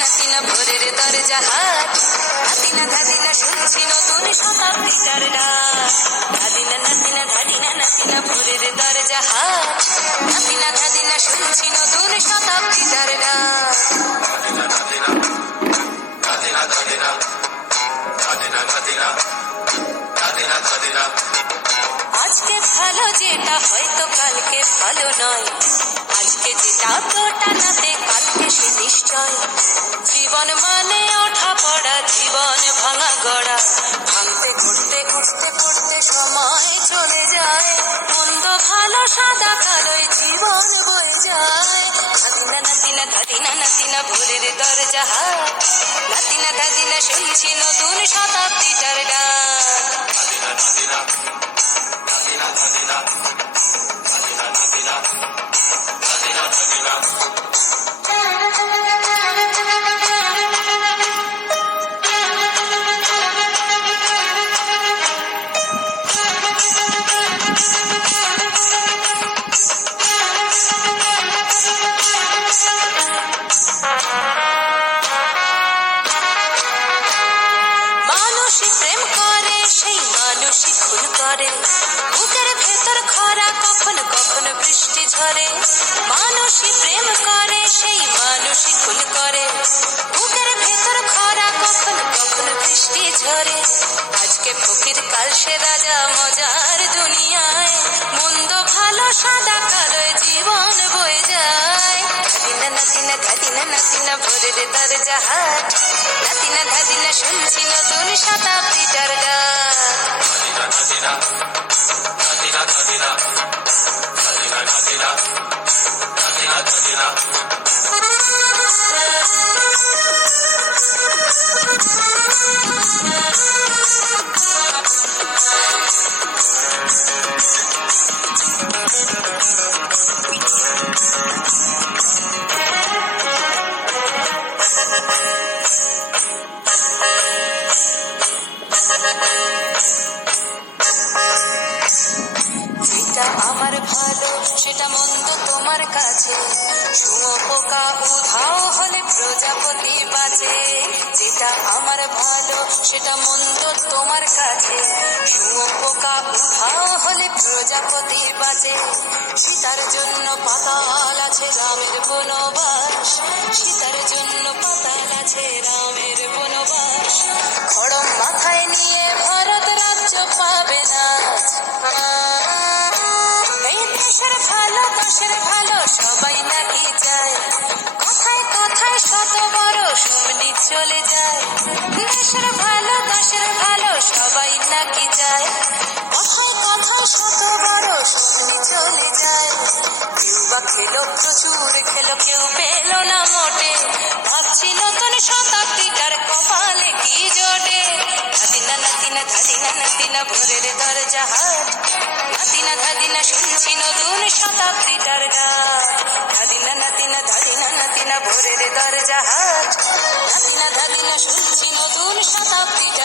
নাতিনা ভোরের দরজা হাত, ধাদিনা শুনছি নতুন শতাব্দীটার ডাক। নাতিনা ভোরের দরজা হাত, ধাদিনা শুনছি নতুন শতাব্দীটার ডাক। আজকে ভালো যেটা হয়তো কালকে ভালো নয়, আজকে যেটা তোটা নাতে কালকে সে নিশ্চয়। জীবন মানে ওঠা পড়া, জীবন ভাঙা গড়া, ভাঙতে ঘুরতে উঠতে পড়তে সময় চলে যায়। মন্দ ভালো সাদা কালোয় জীবন বয়ে যায়। নাতিনা ভোরের দরজা হাত, ধাদিনা শুনছি নতুন শতাব্দীটার ডাক। বুকের ভেতর খরা কখন কখন বৃষ্টি ঝরে, মানুষই প্রেম করে সেই মানুষই খুন করে। বুকের ভেতর খরা কখন কখন বৃষ্টি ঝরে, আজকে ফকির কাল সে রাজা মজার দুনিয়ায়। মন্দ ভালো সাদা কালোয় জীবন বয়ে যায়। নাতিনা ভোরের দরজা হাট, ধাদিনা শুনছি নতুন শতাব্দীটার ডাক। যেটা আমার ভালো সেটা মন্দ তোমার কাছে, শুঁয়োপোকা উধাও হলে প্রজাপতি বাঁচে। যেটা আমার ভালো সেটা মন্দ তোমার কাছে, শুঁয়োপোকা উধাও হলে প্রজাপতি বাঁচে। সীতার জন্য পাতাল আছে রামের বনবাস, সীতার জন্য পাতাল আছে রামের বনবাস। খড়ম মাথায় নিয়ে ভারত রাজ্য পাবে না। দেশের ভালো সবাই নাকি চায়, কথায় কথায় শত বড় শুননি চলে যায়। দেশের ভালো সবাই নাকি চায়, কথায় কথায় শত বড় শুননি চলে যায়। কেউ বা খেলো প্রচুর খেলো, কেউ পেল না মোটে, ভাবছি নতুন শতাব্দীটার কপালে কি জোটে। নাতিনা ভোরের দরজা হাট, ধাদিনা শুনছি নতুন শতাব্দীটার ডাক। নাতিনা ভোরের দরজা হাট, ধাদিনা শুনছি নতুন শতাব্দীটার